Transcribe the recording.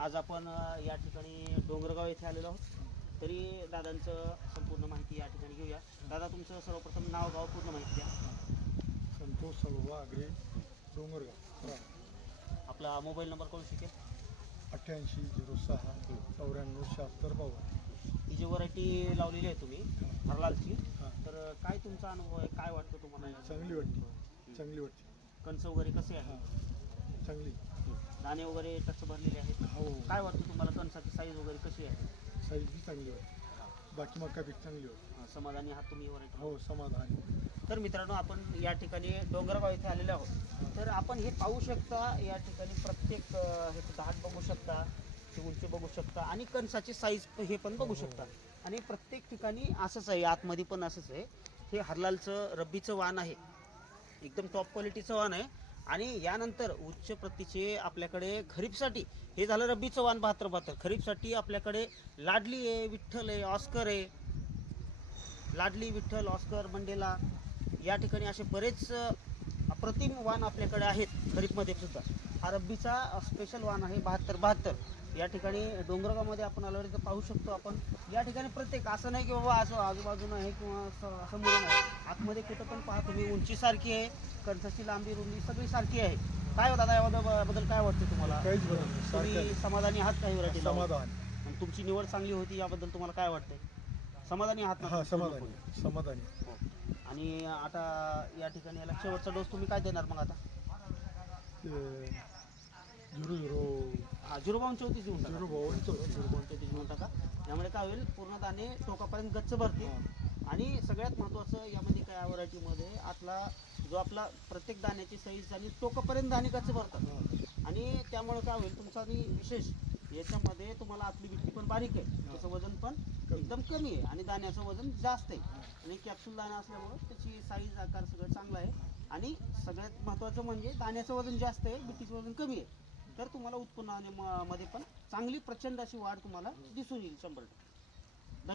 आज आपण या ठिकाणी डोंगरगाव येथे आलेलो आहोत. तरी दादांचं संपूर्ण माहिती या ठिकाणी घेऊया. दादा, तुमचं सर्वप्रथम नाव, गाव, पूर्ण माहिती द्या. संतोष सळवा आगरे, डोंगरगाव. आपला मोबाईल नंबर कळू शकेल? 8806 947652. ही जी व्हरायटी लावलेली आहे तुम्ही हरलालची, हां. तर काय तुमचा अनुभव आहे? काय वाटतं तुम्हाला? चांगली वाटते. कणस वगैरे कसे आहे? हां, चांगली. दाणे वगैरे टच भरलेले आहेत? हो, काय वाटतं तुम्हाला कणसाची साईज वगैरे कशी आहे? साईज बी चांगली वाटते. बाकी मकापेक्षा चांगली वाटते. समाधानी आहात तुम्ही व्हरायटी? हो, समाधान. तर मित्रांनो, आपण या ठिकाणी डोंगरगाव इथे आलेले आहोत. तर आपण हे पाहू शकता, या ठिकाणी प्रत्येक हे झाड बघू शकता, ही उंची बघू शकता आणि कणसाची साईज हे पण बघू शकता. आणि प्रत्येक ठिकाणी असंच आहे, आतमध्ये पण असंच आहे. हे हरलालचं रब्बीचं वाण आहे, एकदम टॉप क्वालिटीचं वाण आहे. आणि यानंतर उच्च प्रतीचे आपल्याकडे खरीपसाठी, हे झालं रब्बीचं वाण 72-72. खरीपसाठी आपल्याकडे लाडली आहे, विठ्ठल आहे, ऑस्कर आहे. लाडली, विठ्ठल, ऑस्कर, मंडेला, या ठिकाणी असे बरेच अप्रतिम वाण आपल्याकडे आहेत खरीपमध्ये सुद्धा. हा रब्बीचा स्पेशल वाण आहे 72-72. या ठिकाणी डोंगरगावमध्ये आपण आलो तर पाहू शकतो आपण. या ठिकाणी प्रत्येक असं नाही की बाबा असं आजूबाजूनं आहे किंवा असं मुलं आहे. आतमध्ये कुठं पण पहा तुम्ही, उंची सारखी आहे, कणसाची लांबी रुंदी सगळी सारखी आहे. काय दादा, याबद्दल काय वाटतं तुम्हाला? काहीच बरं नाही. तुम्ही समाधानी आहात काही व्हरायटी? समाधान. तुमची निवड चांगली होती, याबद्दल तुम्हाला काय वाटतंय? समाधानी आहात ना? हां, समाधानी. हो. आणि आता या ठिकाणी याला शेवटचा डोस तुम्ही काय देणार मग आता? 0.34 देऊन टाका. 0.34 देऊन टाका. यामुळे काय होईल, पूर्ण दाणे टोकापर्यंत गच्च भरतील. आणि सगळ्यात महत्त्वाचं यामध्ये काय, व्हरायटीमध्ये आतला जो आपला प्रत्येक दाण्याची साईज आणि टोकापर्यंत दाणे गच्च भरतात. आणि त्यामुळे काय होईल तुमचा, आणि विशेष याच्यामध्ये तुम्हाला आतली बिट्टी पण बारीक आहे, त्याचं वजन पण एकदम कमी आहे आणि दाण्याचं वजन जास्त आहे. आणि कॅप्सूल दाणा असल्यामुळं त्याची साईज, आकार सगळं चांगला आहे. आणि सगळ्यात महत्त्वाचं म्हणजे दाण्याचं वजन जास्त आहे, बिट्टीचं वजन कमी आहे. तर तुम्हाला उत्पन्नामध्ये पण चांगली प्रचंड अशी वाढ तुम्हाला दिसून येईल 100%.